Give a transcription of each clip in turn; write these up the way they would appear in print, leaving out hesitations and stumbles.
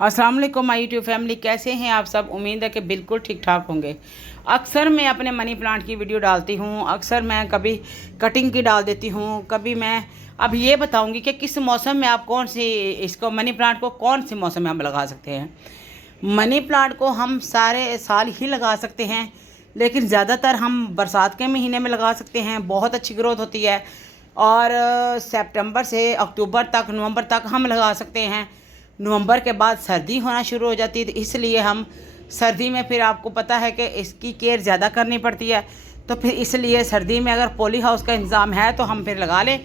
अस्सलाम वालेकुम my YouTube family, कैसे हैं आप सब। उम्मीद है कि बिल्कुल ठीक ठाक होंगे। अक्सर मैं अपने मनी प्लांट की वीडियो डालती हूँ, अक्सर मैं कभी कटिंग की डाल देती हूँ, कभी मैं अब ये बताऊँगी कि किस मौसम में आप कौन सी इसको मनी प्लांट को कौन से मौसम में हम लगा सकते हैं। मनी प्लांट को हम सारे साल ही लगा सकते हैं, लेकिन ज़्यादातर हम बरसात के महीने में लगा सकते हैं। बहुत अच्छी ग्रोथ होती है और सितंबर से अक्टूबर तक, नवंबर तक हम लगा सकते हैं। नवंबर के बाद सर्दी होना शुरू हो जाती है, तो इसलिए हम सर्दी में फिर आपको पता है कि इसकी केयर ज़्यादा करनी पड़ती है। तो फिर इसलिए सर्दी में अगर पॉली हाउस का इंतज़ाम है तो हम फिर लगा लें,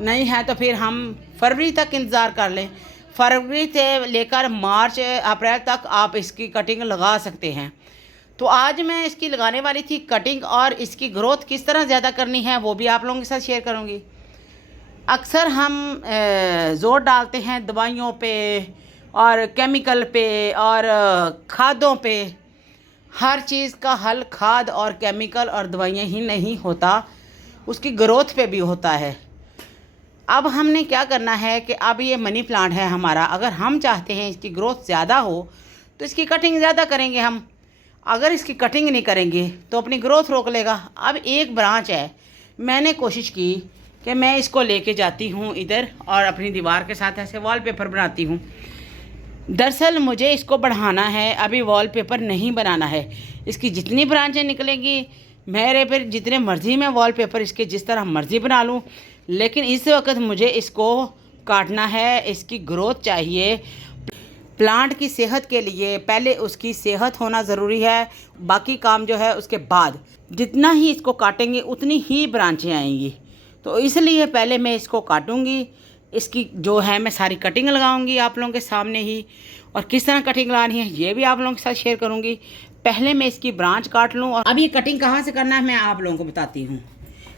नहीं है तो फिर हम फरवरी तक इंतज़ार कर लें। फरवरी से लेकर मार्च अप्रैल तक आप इसकी कटिंग लगा सकते हैं। तो आज मैं इसकी लगाने वाली थी कटिंग, और इसकी ग्रोथ किस तरह ज़्यादा करनी है वो भी आप लोगों के साथ शेयर करूँगी। अक्सर हम ज़ोर डालते हैं दवाइयों पे और केमिकल पे और खादों पे। हर चीज़ का हल खाद और केमिकल और दवाइयाँ ही नहीं होता, उसकी ग्रोथ पे भी होता है। अब हमने क्या करना है कि अब ये मनी प्लांट है हमारा, अगर हम चाहते हैं इसकी ग्रोथ ज़्यादा हो तो इसकी कटिंग ज़्यादा करेंगे हम। अगर इसकी कटिंग नहीं करेंगे तो अपनी ग्रोथ रोक लेगा। अब एक ब्रांच है, मैंने कोशिश की कि मैं इसको लेके जाती हूँ इधर और अपनी दीवार के साथ ऐसे वॉलपेपर बनाती हूँ। दरअसल मुझे इसको बढ़ाना है, अभी वॉलपेपर नहीं बनाना है। इसकी जितनी ब्रांचें निकलेंगी मेरे फिर जितने मर्ज़ी मैं वॉलपेपर इसके जिस तरह मर्ज़ी बना लूँ, लेकिन इस वक्त मुझे इसको काटना है। इसकी ग्रोथ चाहिए। प्लांट की सेहत के लिए पहले उसकी सेहत होना ज़रूरी है, बाकी काम जो है उसके बाद। जितना ही इसको काटेंगे उतनी ही ब्रांचें आएंगी, तो इसलिए पहले मैं इसको काटूंगी। इसकी जो है मैं सारी कटिंग लगाऊंगी आप लोगों के सामने ही, और किस तरह कटिंग लगानी है ये भी आप लोगों के साथ शेयर करूंगी। पहले मैं इसकी ब्रांच काट लूँ, और अब ये कटिंग कहाँ से करना है मैं आप लोगों को बताती हूँ।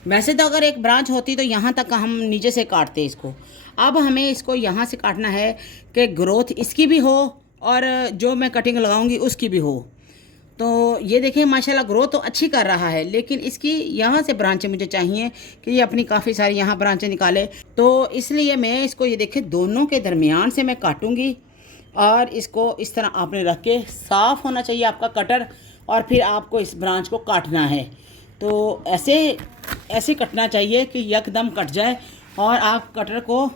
वैसे तो अगर एक ब्रांच होती तो यहाँ तक हम नीचे से काटते इसको। अब हमें इसको यहाँ से काटना है कि ग्रोथ इसकी भी हो और जो मैं कटिंग लगाऊंगी उसकी भी हो। तो ये देखिए माशाल्लाह ग्रोथ तो अच्छी कर रहा है, लेकिन इसकी यहाँ से ब्रांचें मुझे चाहिए कि ये अपनी काफ़ी सारी यहाँ ब्रांचें निकाले। तो इसलिए मैं इसको ये देखिए दोनों के दरमियान से मैं काटूंगी, और इसको इस तरह आपने रख के साफ़ होना चाहिए आपका कटर, और फिर आपको इस ब्रांच को काटना है। तो ऐसे ऐसे कटना चाहिए कि यकदम कट जाए, और आप कटर को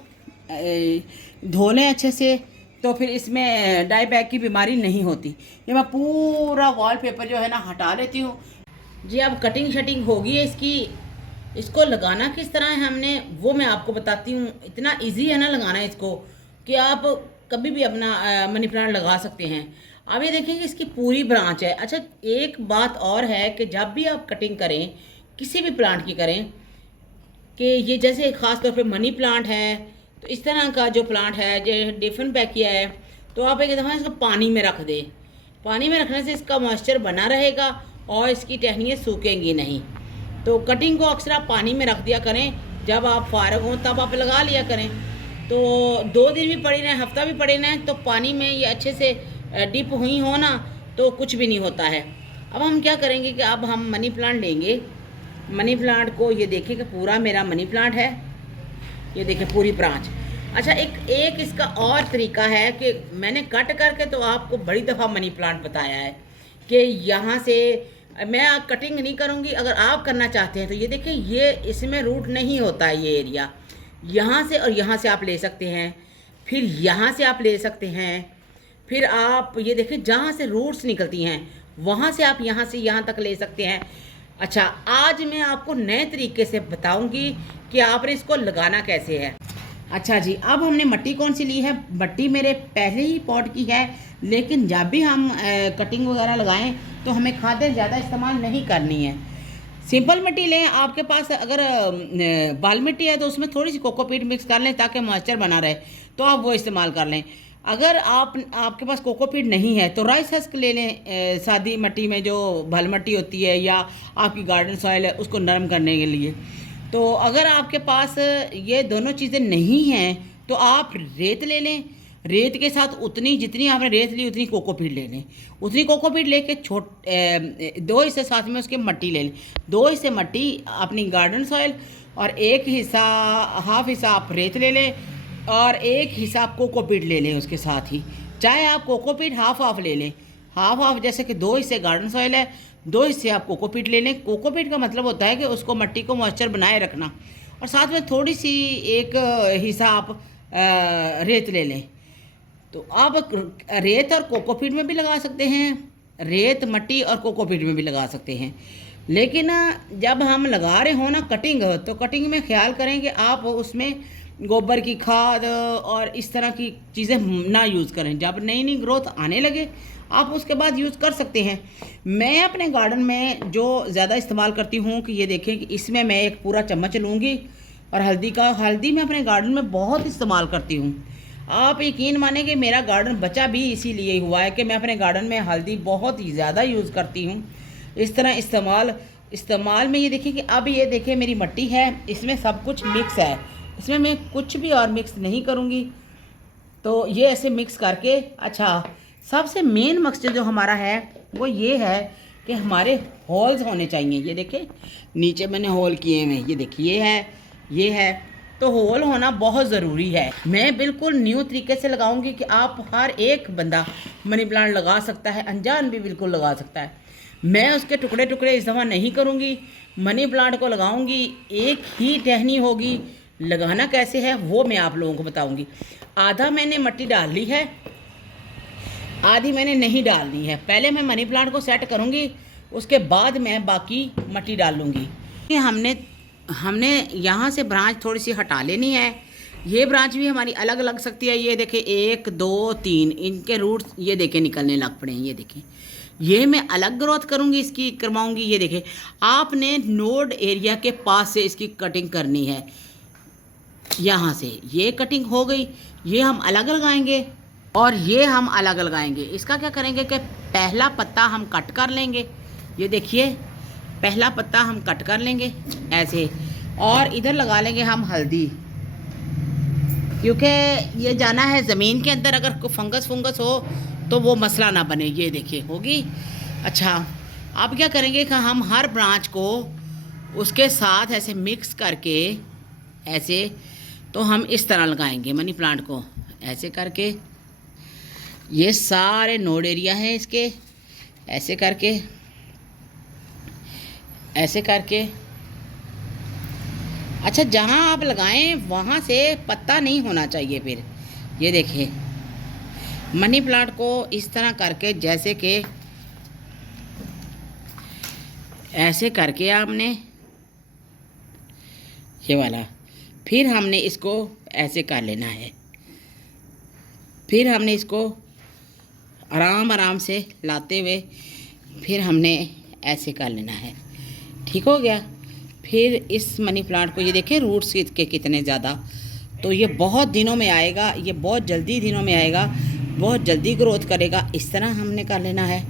धो लें अच्छे से, तो फिर इसमें डाई बैग की बीमारी नहीं होती। ये मैं पूरा वॉलपेपर जो है ना हटा लेती हूँ जी। अब कटिंग शटिंग होगी है इसकी। इसको लगाना किस तरह है हमने वो मैं आपको बताती हूँ। इतना इजी है ना लगाना इसको कि आप कभी भी अपना मनी प्लांट लगा सकते हैं। अब ये देखें कि इसकी पूरी ब्रांच है। अच्छा, एक बात और है कि जब भी आप कटिंग करें किसी भी प्लांट की करें, कि ये जैसे ख़ास तौर पे मनी प्लांट है, तो इस तरह का जो प्लांट है जो डिफरेंट पैक किया है, तो आप एक दफ़ा इसको पानी में रख दें। पानी में रखने से इसका मॉइस्चर बना रहेगा और इसकी टहनियाँ सूखेंगी नहीं। तो कटिंग को अक्सर आप पानी में रख दिया करें, जब आप फारग हों तब आप लगा लिया करें। तो 2 दिन भी पड़ी रहें, हफ्ता भी पड़े रहें, तो पानी में ये अच्छे से डिप हुई हो ना तो कुछ भी नहीं होता है। अब हम क्या करेंगे कि अब हम मनी प्लांट लेंगे। मनी प्लांट को ये देखिए कि पूरा मेरा मनी प्लांट है, ये देखिए पूरी ब्रांच। अच्छा, एक इसका और तरीका है कि मैंने कट करके तो आपको बड़ी दफ़ा मनी प्लांट बताया है कि यहाँ से मैं कटिंग नहीं करूँगी। अगर आप करना चाहते हैं तो ये देखिए, ये इसमें रूट नहीं होता है ये एरिया। यहाँ से और यहाँ से आप ले सकते हैं, फिर यहाँ से आप ले सकते हैं, फिर आप ये देखिए जहाँ से रूट्स निकलती हैं वहाँ से आप यहाँ से यहाँ तक ले सकते हैं। अच्छा, आज मैं आपको नए तरीके से बताऊंगी कि आपने इसको लगाना कैसे है। अच्छा जी, अब हमने मिट्टी कौन सी ली है। मिट्टी मेरे पहले ही पॉट की है, लेकिन जब भी हम कटिंग वगैरह लगाएं तो हमें खादें ज़्यादा इस्तेमाल नहीं करनी है। सिंपल मिट्टी लें। आपके पास अगर बाल मिट्टी है तो उसमें थोड़ी सी कोकोपीट मिक्स कर लें ताकि मॉइस्चर बना रहे, तो आप वो इस्तेमाल कर लें। अगर आपके पास कोकोपीट नहीं है तो राइस हस्क ले लें, सादी मिट्टी में जो भल मिट्टी होती है या आपकी गार्डन सॉइल है उसको नरम करने के लिए। तो अगर आपके पास ये दोनों चीज़ें नहीं हैं तो आप रेत ले लें। रेत के साथ उतनी जितनी आपने रेत ली उतनी कोकोपीट ले लें। उतनी कोकोपीट लेके 2 हिस्से साथ में उसके मिट्टी ले लें। 2 हिस्से मिट्टी अपनी गार्डन सॉइल, और 1 हिस्सा हाफ हिस्सा आप रेत ले लें, और 1 हिस्सा कोकोपीट ले लें उसके साथ ही। चाहे आप कोकोपीट हाफ हाफ ले लें, हाफ हाफ, जैसे कि 2 हिस्से गार्डन सॉइल है, 2 हिस्से आप कोकोपीट ले लें। कोकोपीट का मतलब होता है कि उसको मट्टी को मॉइस्चर बनाए रखना, और साथ में थोड़ी सी एक हिस्सा आप रेत ले लें। तो आप रेत और कोकोपीट में भी लगा सकते हैं, रेत मट्टी और कोकोपीट में भी लगा सकते हैं। लेकिन जब हम लगा रहे हो ना कटिंग, तो कटिंग में ख्याल करें कि आप उसमें गोबर की खाद और इस तरह की चीज़ें ना यूज़ करें। जब नई नई ग्रोथ आने लगे आप उसके बाद यूज़ कर सकते हैं। मैं अपने गार्डन में जो ज़्यादा इस्तेमाल करती हूँ कि ये देखें कि इसमें मैं एक पूरा चम्मच लूँगी, और हल्दी मैं अपने गार्डन में बहुत इस्तेमाल करती हूँ। आप यकीन माने कि मेरा गार्डन बचा भी इसीलिए हुआ है कि मैं अपने गार्डन में हल्दी बहुत ही ज़्यादा यूज़ करती हूँ। इस तरह इस्तेमाल में ये देखिए कि अब ये देखें मेरी मट्टी है, इसमें सब कुछ मिक्स है, इसमें मैं कुछ भी और मिक्स नहीं करूँगी। तो ये ऐसे मिक्स करके, अच्छा सबसे मेन मकसद जो हमारा है वो ये है कि हमारे होल्स होने चाहिए। ये देखें नीचे मैंने होल किए हैं, ये देखिए ये है, तो होल होना बहुत ज़रूरी है। मैं बिल्कुल न्यू तरीके से लगाऊंगी कि आप हर एक बंदा मनी प्लांट लगा सकता है, अनजान भी बिल्कुल लगा सकता है। मैं उसके टुकड़े टुकड़े इस दफ़ा नहीं करूँगी, मनी प्लांट को लगाऊंगी, एक ही टहनी होगी। लगाना कैसे है वो मैं आप लोगों को बताऊंगी। आधा मैंने मट्टी डाल ली है, आधी मैंने नहीं डालनी है। पहले मैं मनी प्लांट को सेट करूँगी, उसके बाद मैं बाकी मट्टी डाल लूँगी। हमने यहाँ से ब्रांच थोड़ी सी हटा लेनी है। ये ब्रांच भी हमारी अलग लग सकती है। ये देखें 1 2 3 इनके रूट्स ये देखें निकलने लग पड़े हैं। ये देखें ये मैं अलग ग्रोथ करूँगी, इसकी करवाऊँगी। ये देखें आपने नोड एरिया के पास से इसकी कटिंग करनी है। यहाँ से ये कटिंग हो गई, ये हम अलग लगाएंगे और ये हम अलग लगाएंगे। इसका क्या करेंगे कि पहला पत्ता हम कट कर लेंगे। ये देखिए पहला पत्ता हम कट कर लेंगे ऐसे, और इधर लगा लेंगे हम हल्दी, क्योंकि ये जाना है ज़मीन के अंदर। अगर कोई फंगस हो तो वो मसला ना बने। ये देखिए होगी। अच्छा अब क्या करेंगे कि हम हर ब्रांच को उसके साथ ऐसे मिक्स करके ऐसे, तो हम इस तरह लगाएंगे मनी प्लांट को ऐसे करके। ये सारे नोड एरिया है इसके, ऐसे करके ऐसे करके। अच्छा जहाँ आप लगाएं वहाँ से पत्ता नहीं होना चाहिए। फिर ये देखिए मनी प्लांट को इस तरह करके, जैसे कि ऐसे करके आपने ये वाला, फिर हमने इसको ऐसे कर लेना है। फिर हमने इसको आराम से लाते हुए फिर हमने ऐसे कर लेना है। ठीक हो गया। फिर इस मनी प्लांट को ये देखें रूट्स इसके कितने ज़्यादा, तो ये बहुत दिनों में आएगा, ये बहुत जल्दी दिनों में आएगा, बहुत जल्दी ग्रोथ करेगा। इस तरह हमने कर लेना है।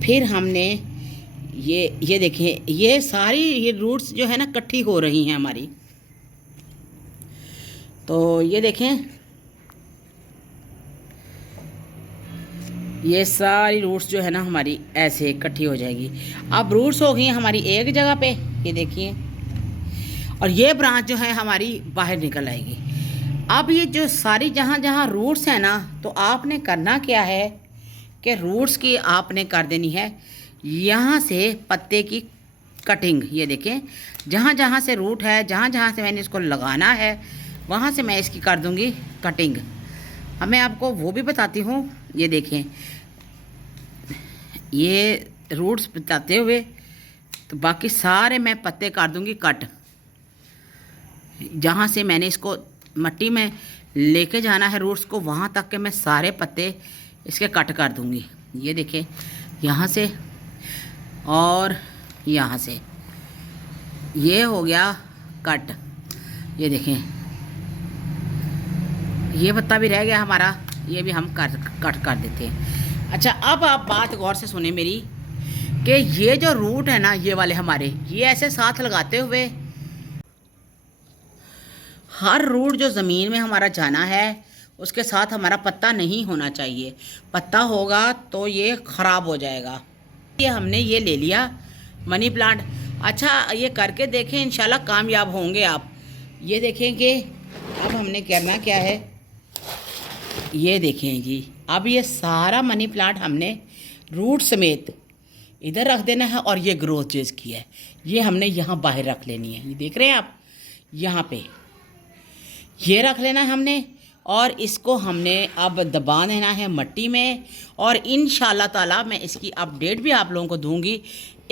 फिर हमने ये देखें ये सारी ये रूट्स जो है ना इकट्ठी हो रही हैं हमारी। तो ये देखें ये सारी रूट्स जो है ना हमारी ऐसे इकट्ठी हो जाएगी। अब रूट्स हो गई हमारी एक जगह पे, ये देखिए, और ये ब्रांच जो है हमारी बाहर निकल आएगी। अब ये जो सारी जहाँ जहाँ रूट्स हैं ना, तो आपने करना क्या है कि रूट्स की आपने कर देनी है यहाँ से पत्ते की कटिंग। ये देखें जहाँ जहाँ से रूट है, जहाँ जहाँ से मैंने इसको लगाना है, वहाँ से मैं इसकी कर दूँगी कटिंग। अब मैं आपको वो भी बताती हूँ। ये देखें ये रूट्स बताते हुए, तो बाकी सारे मैं पत्ते कर दूँगी कट। जहाँ से मैंने इसको मट्टी में लेके जाना है रूट्स को, वहाँ तक के मैं सारे पत्ते इसके कट कर दूँगी। ये देखें यहाँ से और यहाँ से, ये हो गया कट। ये देखें ये पत्ता भी रह गया हमारा, ये भी हम कट कर देते हैं। अच्छा अब आप बात गौर से सुने मेरी, कि ये जो रूट है ना ये वाले हमारे, ये ऐसे साथ लगाते हुए हर रूट जो ज़मीन में हमारा जाना है उसके साथ हमारा पत्ता नहीं होना चाहिए। पत्ता होगा तो ये ख़राब हो जाएगा। ये हमने ये ले लिया मनी प्लांट। अच्छा ये करके देखें, इंशाल्लाह कामयाब होंगे आप। ये देखें कि अब हमने करना क्या है। ये देखें जी, अब ये सारा मनी प्लांट हमने रूट समेत इधर रख देना है और ये ग्रोथ जो इसकी है ये हमने यहाँ बाहर रख लेनी है। ये देख रहे हैं आप, यहाँ पे ये रख लेना है हमने और इसको हमने अब दबा देना है मट्टी में। और इंशाल्लाह ताला मैं इसकी अपडेट भी आप लोगों को दूंगी।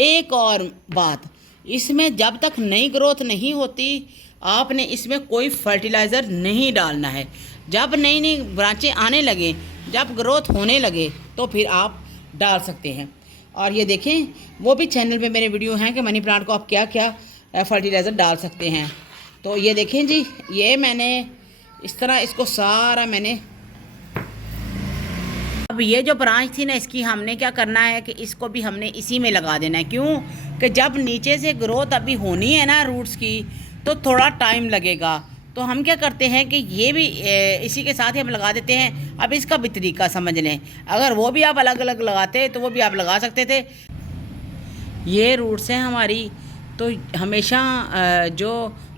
एक और बात, इसमें जब तक नई ग्रोथ नहीं होती आपने इसमें कोई फर्टिलाइज़र नहीं डालना है। जब नई नई ब्रांचें आने लगे, जब ग्रोथ होने लगे तो फिर आप डाल सकते हैं। और ये देखें, वो भी चैनल पे मेरे वीडियो हैं कि मनी प्लांट को आप क्या क्या फर्टिलाइज़र डाल सकते हैं। तो ये देखें जी, ये मैंने इस तरह इसको सारा मैंने, अब ये जो ब्रांच थी ना इसकी हमने क्या करना है कि इसको भी हमने इसी में लगा देना है। क्यों कि जब नीचे से ग्रोथ अभी होनी है ना रूट्स की तो थोड़ा टाइम लगेगा। तो हम क्या करते हैं कि ये भी इसी के साथ ही हम लगा देते हैं। अब इसका भी तरीका समझ लें, अगर वो भी आप अलग अलग लगाते तो वो भी आप लगा सकते थे। ये रूट्स हैं हमारी, तो हमेशा जो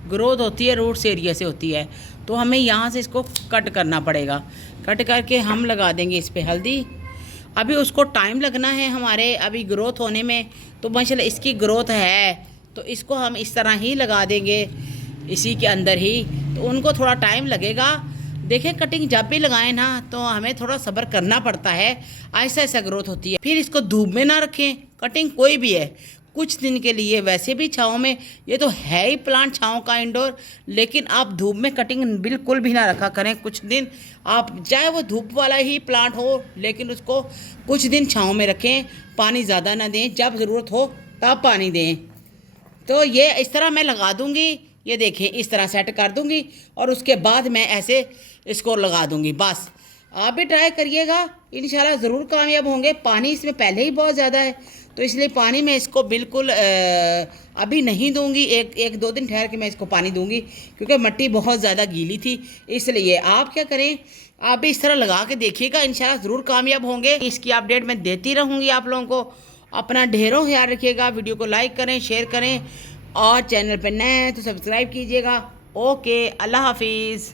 ग्रोथ होती है रूट्स एरिया से होती है, तो हमें यहाँ से इसको कट करना पड़ेगा। कट करके हम लगा देंगे इस पर हल्दी। अभी उसको टाइम लगना है हमारे अभी ग्रोथ होने में, तो माशाल्लाह इसकी ग्रोथ है तो इसको हम इस तरह ही लगा देंगे इसी के अंदर ही, तो उनको थोड़ा टाइम लगेगा। देखें, कटिंग जब भी लगाएं ना तो हमें थोड़ा सब्र करना पड़ता है, ऐसा ऐसा ग्रोथ होती है। फिर इसको धूप में ना रखें, कटिंग कोई भी है कुछ दिन के लिए, वैसे भी छाँव में, ये तो है ही प्लांट छाँव का इंडोर, लेकिन आप धूप में कटिंग बिल्कुल भी ना रखा करें कुछ दिन। आप चाहे वो धूप वाला ही प्लांट हो लेकिन उसको कुछ दिन छाँव में रखें, पानी ज़्यादा ना दें, जब ज़रूरत हो तब पानी दें। तो ये इस तरह मैं लगा दूँगी, ये देखें इस तरह सेट कर दूँगी और उसके बाद मैं ऐसे इसको लगा दूँगी। बस आप भी ट्राई करिएगा, इंशाल्लाह ज़रूर कामयाब होंगे। पानी इसमें पहले ही बहुत ज़्यादा है तो इसलिए पानी मैं इसको बिल्कुल अभी नहीं दूंगी, एक दो दिन ठहर के मैं इसको पानी दूंगी क्योंकि मिट्टी बहुत ज़्यादा गीली थी। इसलिए आप क्या करें, आप भी इस तरह लगा के देखिएगा, इंशाल्लाह ज़रूर कामयाब होंगे। इसकी अपडेट मैं देती रहूँगी आप लोगों को। अपना ढेरों ख्याल रखिएगा, वीडियो को लाइक करें, शेयर करें और चैनल पर नए हैं तो सब्सक्राइब कीजिएगा। ओके, अल्लाह हाफिज़।